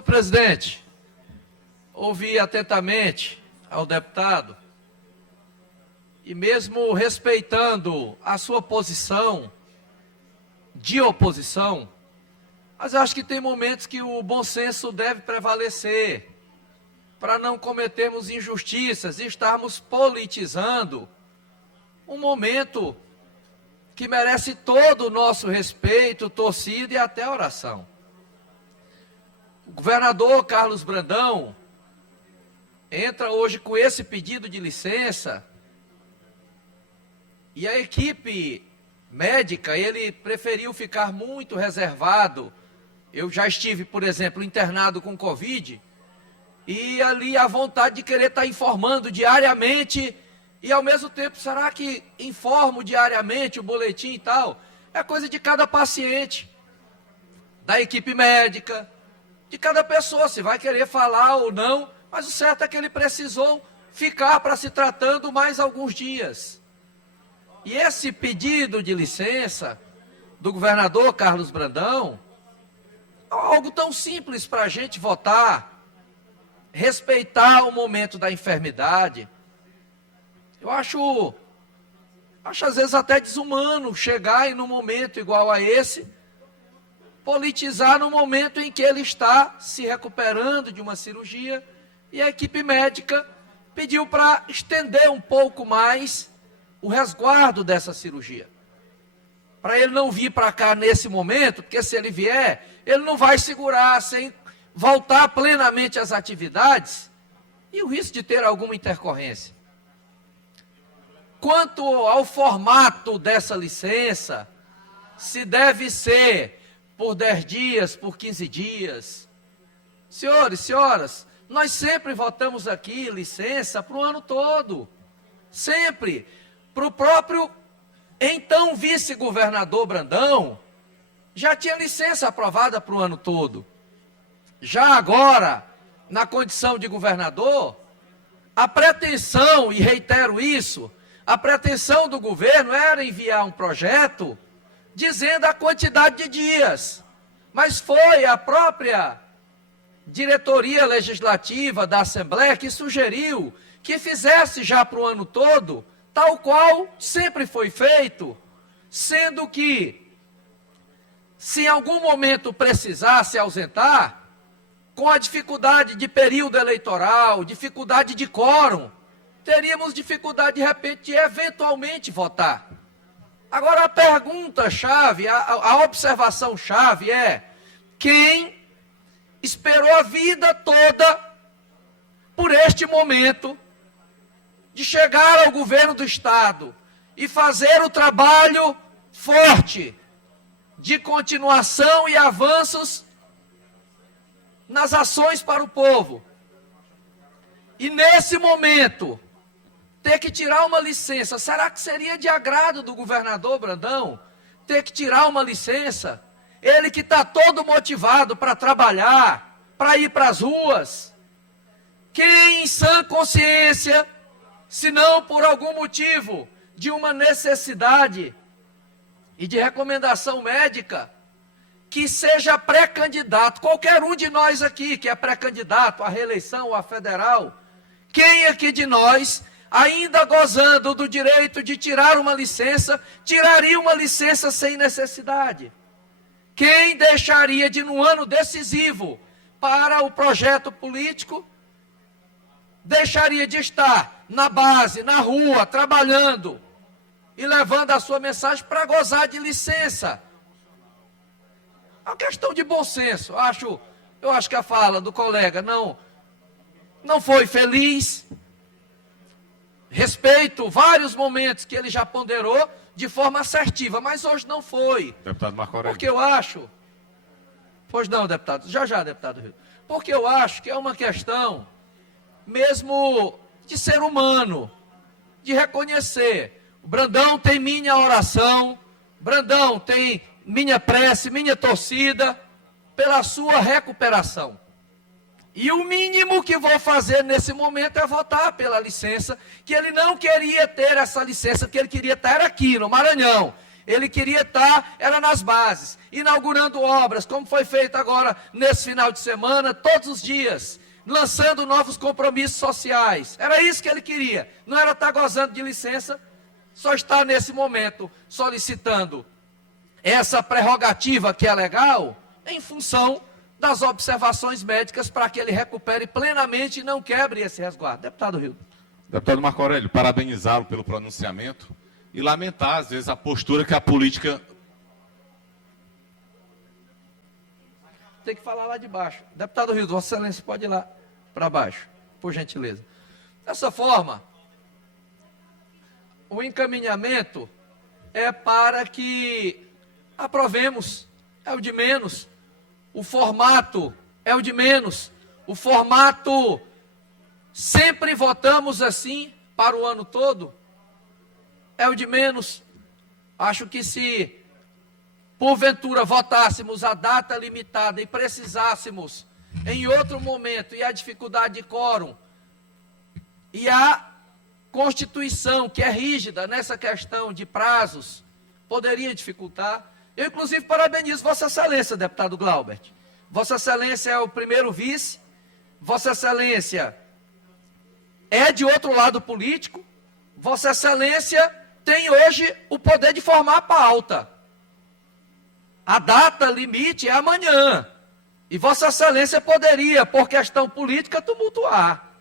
Senhor presidente, ouvi atentamente ao deputado e mesmo respeitando a sua posição de oposição, mas acho que tem momentos que o bom senso deve prevalecer para não cometermos injustiças e estarmos politizando um momento que merece todo o nosso respeito, torcida e até oração. O governador Carlos Brandão entra hoje com esse pedido de licença e a equipe médica, ele preferiu ficar muito reservado. Eu já estive, por exemplo, internado com Covid e ali a vontade de querer estar informando diariamente e ao mesmo tempo, será que informo diariamente o boletim e tal? É coisa de cada paciente, da equipe médica, de cada pessoa, se vai querer falar ou não, mas o certo é que ele precisou ficar para se tratando mais alguns dias. E esse pedido de licença do governador Carlos Brandão, algo tão simples para a gente votar, respeitar o momento da enfermidade. Eu acho às vezes até desumano chegar e num momento igual a esse, politizar no momento em que ele está se recuperando de uma cirurgia e a equipe médica pediu para estender um pouco mais o resguardo dessa cirurgia. Para ele não vir para cá nesse momento, porque se ele vier, ele não vai segurar sem voltar plenamente às atividades e o risco de ter alguma intercorrência. Quanto ao formato dessa licença, se deve ser por 10 dias, por 15 dias. Senhores, senhoras, nós sempre votamos aqui licença para o ano todo. Sempre. Para o próprio, então, vice-governador Brandão, já tinha licença aprovada para o ano todo. Já agora, na condição de governador, a pretensão, e reitero isso, a pretensão do governo era enviar um projeto dizendo a quantidade de dias. Mas foi a própria diretoria legislativa da Assembleia que sugeriu que fizesse já para o ano todo, tal qual sempre foi feito, sendo que, se em algum momento precisar se ausentar, com a dificuldade de período eleitoral, dificuldade de quórum, teríamos dificuldade, de repente, de eventualmente votar. Agora, a pergunta-chave, a observação-chave é: quem esperou a vida toda por este momento de chegar ao governo do Estado e fazer o trabalho forte de continuação e avanços nas ações para o povo. E nesse momento, ter que tirar uma licença, será que seria de agrado do governador Brandão ter que tirar uma licença? Ele que está todo motivado para trabalhar, para ir para as ruas. Quem em sã consciência, se não por algum motivo de uma necessidade e de recomendação médica, que seja pré-candidato, qualquer um de nós aqui que é pré-candidato à reeleição ou à federal, quem aqui de nós, ainda gozando do direito de tirar uma licença, tiraria uma licença sem necessidade? Quem deixaria de, num ano decisivo para o projeto político, deixaria de estar na base, na rua, trabalhando e levando a sua mensagem para gozar de licença? É uma questão de bom senso. Eu acho que a fala do colega não foi feliz. Respeito vários momentos que ele já ponderou de forma assertiva, mas hoje não foi. Deputado Marco Aurélio. Porque eu acho... Pois não, deputado. Já, deputado Rio. Porque eu acho que é uma questão mesmo de ser humano, de reconhecer. O Brandão tem minha oração, Brandão tem minha prece, minha torcida pela sua recuperação. E o mínimo que vou fazer nesse momento é votar pela licença, que ele não queria ter essa licença, que ele queria estar aqui no Maranhão. Ele queria estar, era nas bases, inaugurando obras, como foi feito agora nesse final de semana, todos os dias, lançando novos compromissos sociais. Era isso que ele queria. Não era estar gozando de licença, só estar nesse momento solicitando essa prerrogativa que é legal, em função das observações médicas para que ele recupere plenamente e não quebre esse resguardo. Deputado Rildo. Deputado Marco Aurélio, parabenizá-lo pelo pronunciamento e lamentar, às vezes, a postura que a política... Tem que falar lá de baixo. Deputado Rildo, Vossa Excelência pode ir lá para baixo, por gentileza. Dessa forma, o encaminhamento é para que aprovemos, é o de menos. O formato é o de menos. O formato, sempre votamos assim para o ano todo, é o de menos. Acho que se porventura votássemos a data limitada e precisássemos em outro momento, e a dificuldade de quórum, e a Constituição, que é rígida nessa questão de prazos, poderia dificultar. Eu, inclusive, parabenizo Vossa Excelência, deputado Glaubert. Vossa Excelência é o primeiro vice, Vossa Excelência é de outro lado político, Vossa Excelência tem hoje o poder de formar a pauta. A data limite é amanhã. E Vossa Excelência poderia, por questão política, tumultuar.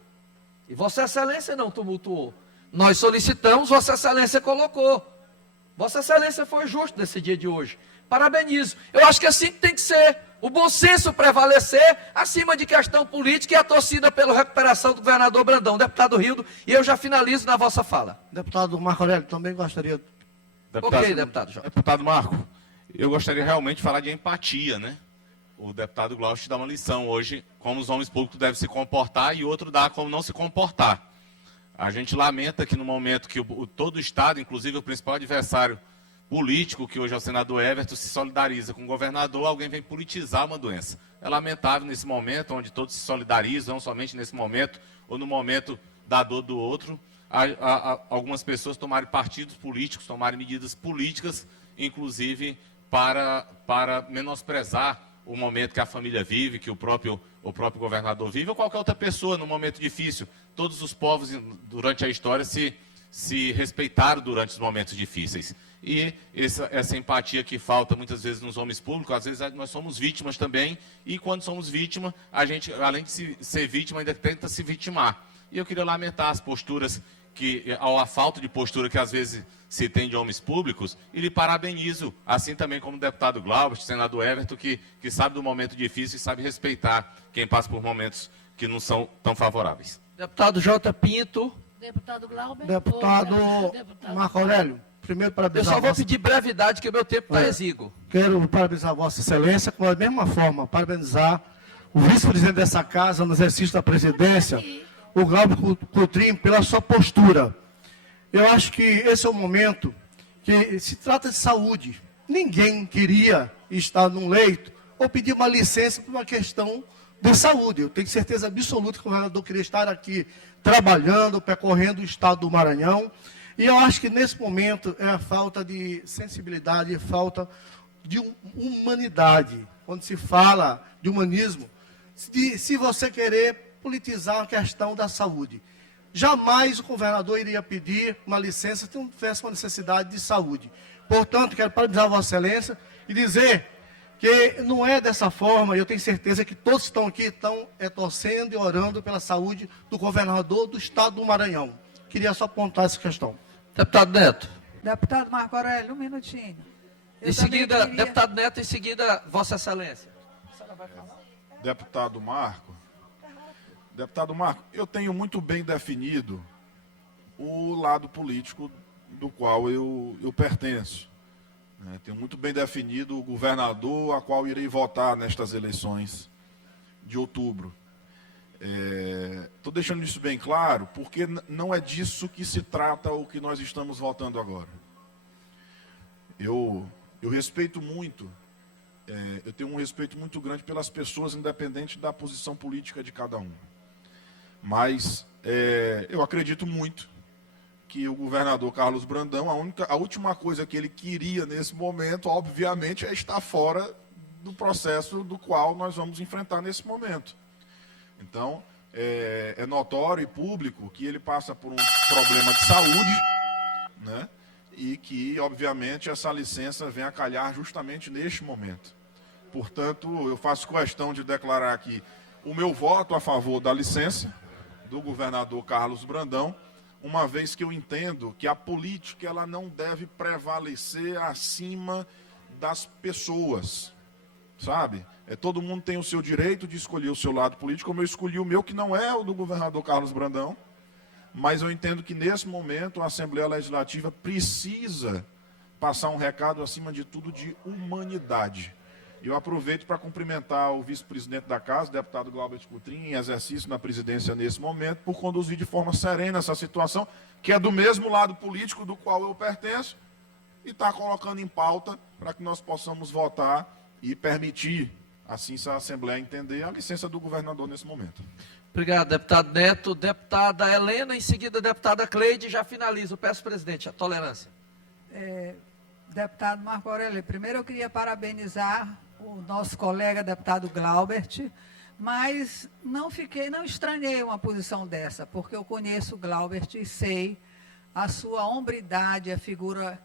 E Vossa Excelência não tumultuou. Nós solicitamos, Vossa Excelência colocou. Vossa Excelência foi justo nesse dia de hoje. Parabenizo. Eu acho que assim tem que ser. O bom senso prevalecer acima de questão política e a torcida pela recuperação do governador Brandão. Deputado Rildo, e eu já finalizo na vossa fala. Deputado Marco Aurélio, também gostaria... Ok, deputado Jorge. Deputado Marco, eu gostaria realmente de falar de empatia, né? O deputado Glaucio dá uma lição hoje, como os homens públicos devem se comportar, e outro dá como não se comportar. A gente lamenta que no momento que todo o Estado, inclusive o principal adversário político, que hoje é o senador Everton, se solidariza com o governador, alguém vem politizar uma doença. É lamentável nesse momento, onde todos se solidarizam, não somente nesse momento, ou no momento da dor do outro, algumas pessoas tomarem partidos políticos, tomarem medidas políticas, inclusive para menosprezar o momento que a família vive, que o próprio governador vive, ou qualquer outra pessoa num momento difícil. Todos os povos, durante a história, se respeitaram durante os momentos difíceis. E essa empatia que falta muitas vezes nos homens públicos, às vezes nós somos vítimas também, e quando somos vítimas, a gente, além de ser vítima, ainda tenta se vitimar. E eu queria lamentar as posturas, a falta de postura que às vezes se tem de homens públicos, e lhe parabenizo, assim também como o deputado Glaubert, senador Everton, que sabe do momento difícil e sabe respeitar quem passa por momentos que não são tão favoráveis. Deputado J. Pinto. Deputado Glaubert. Deputado Marco Aurélio, primeiro Eu parabenizar só vou pedir brevidade, que o meu tempo está exíguo. Quero parabenizar Vossa Excelência, com a mesma forma, parabenizar o vice-presidente dessa casa no exercício da presidência, o Glauber Coutrinho, pela sua postura. Eu acho que esse é o momento que se trata de saúde. Ninguém queria estar num leito ou pedir uma licença por uma questão de saúde. Eu tenho certeza absoluta que o governador queria estar aqui trabalhando, percorrendo o estado do Maranhão. E eu acho que nesse momento é a falta de sensibilidade, a falta de humanidade. Quando se fala de humanismo, se você querer politizar a questão da saúde. Jamais o governador iria pedir uma licença se não tivesse uma necessidade de saúde. Portanto, quero parabenizar Vossa Excelência e dizer que não é dessa forma, e eu tenho certeza que todos que estão aqui estão torcendo e orando pela saúde do governador do estado do Maranhão. Queria só apontar essa questão. Deputado Neto. Deputado Marco Aurélio, um minutinho. Em seguida, deputado Neto, em seguida, Vossa Excelência. Deputado Marco, eu tenho muito bem definido o lado político do qual eu pertenço. Tenho muito bem definido o governador a qual irei votar nestas eleições de outubro. Estou deixando isso bem claro, porque não é disso que se trata o que nós estamos votando agora. Eu respeito muito, eu tenho um respeito muito grande pelas pessoas, independente da posição política de cada um. Mas eu acredito muito que o governador Carlos Brandão, a última coisa que ele queria nesse momento, obviamente, é estar fora do processo do qual nós vamos enfrentar nesse momento. Então, é notório e público que ele passa por um problema de saúde, né? E que, obviamente, essa licença vem a calhar justamente neste momento. Portanto, eu faço questão de declarar aqui o meu voto a favor da licença do governador Carlos Brandão, uma vez que eu entendo que a política ela não deve prevalecer acima das pessoas, sabe? Todo mundo tem o seu direito de escolher o seu lado político, como eu escolhi o meu, que não é o do governador Carlos Brandão, mas eu entendo que, nesse momento, a Assembleia Legislativa precisa passar um recado, acima de tudo, de humanidade. Eu aproveito para cumprimentar o vice-presidente da Casa, o deputado Glaubert Coutrinho, em exercício na presidência nesse momento, por conduzir de forma serena essa situação, que é do mesmo lado político do qual eu pertenço, e está colocando em pauta para que nós possamos votar e permitir, assim se a Assembleia entender, a licença do governador nesse momento. Obrigado, deputado Neto. Deputada Helena, em seguida, deputada Cleide, já finalizo. Peço, presidente, a tolerância. Deputado Marco Aurélio, primeiro eu queria parabenizar o nosso colega deputado Glaubert, mas não estranhei uma posição dessa, porque eu conheço o Glaubert e sei a sua hombridade, a figura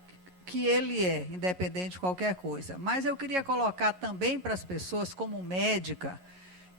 que ele é, independente de qualquer coisa. Mas eu queria colocar também para as pessoas, como médica,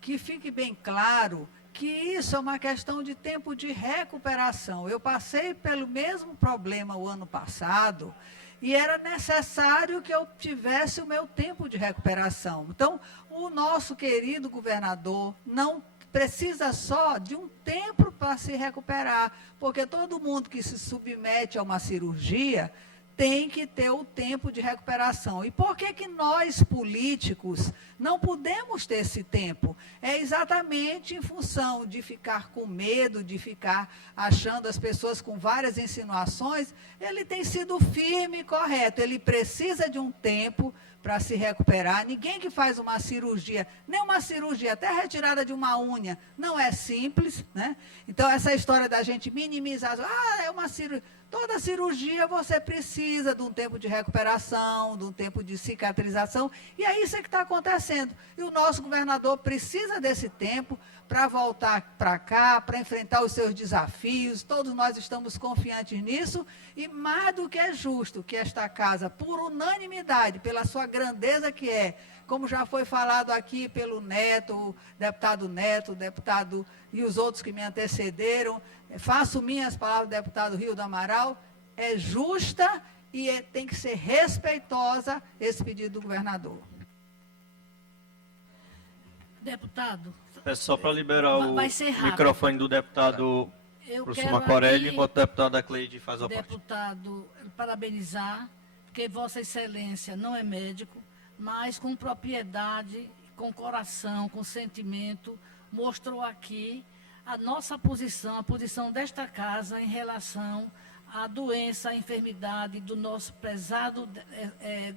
que fique bem claro que isso é uma questão de tempo de recuperação. Eu passei pelo mesmo problema o ano passado e era necessário que eu tivesse o meu tempo de recuperação. Então, o nosso querido governador não precisa só de um tempo para se recuperar, porque todo mundo que se submete a uma cirurgia tem que ter o tempo de recuperação. E por que nós, políticos, não podemos ter esse tempo? É exatamente em função de ficar com medo, de ficar achando as pessoas com várias insinuações. Ele tem sido firme e correto. Ele precisa de um tempo para se recuperar. Ninguém que faz uma cirurgia, nem uma cirurgia, até a retirada de uma unha, não é simples, né? Então, essa história da gente minimizar, é uma cirurgia. Toda cirurgia você precisa de um tempo de recuperação, de um tempo de cicatrização, e é isso que está acontecendo. E o nosso governador precisa desse tempo para voltar para cá, para enfrentar os seus desafios. Todos nós estamos confiantes nisso, e mais do que é justo que esta casa, por unanimidade, pela sua grandeza que é, como já foi falado aqui pelo Neto, o deputado e os outros que me antecederam, faço minhas palavras do deputado Rio do Amaral, é justa e tem que ser respeitosa esse pedido do governador. Deputado. É só para liberar o rápido. Microfone do deputado professor Marco Aurélio, enquanto a deputada Cleide faz a parte. Deputado, parabenizar, porque Vossa Excelência não é médico, mas com propriedade, com coração, com sentimento, mostrou aqui a nossa posição, a posição desta casa em relação à doença, à enfermidade do nosso prezado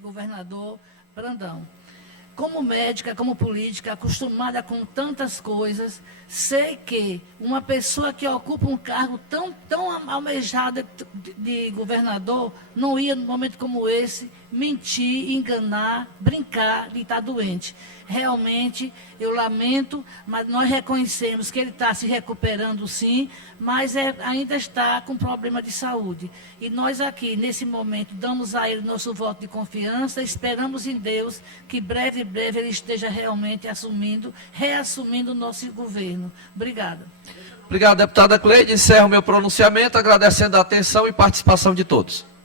governador Brandão. Como médica, como política, acostumada com tantas coisas, sei que uma pessoa que ocupa um cargo tão almejado de governador não ia, num momento como esse, mentir, enganar, brincar de estar doente. Realmente, eu lamento, mas nós reconhecemos que ele está se recuperando sim, mas ainda está com problema de saúde. E nós aqui, nesse momento, damos a ele nosso voto de confiança, esperamos em Deus que breve ele esteja realmente reassumindo o nosso governo. Obrigada. Obrigado, deputada Cleide. Encerro meu pronunciamento, agradecendo a atenção e participação de todos.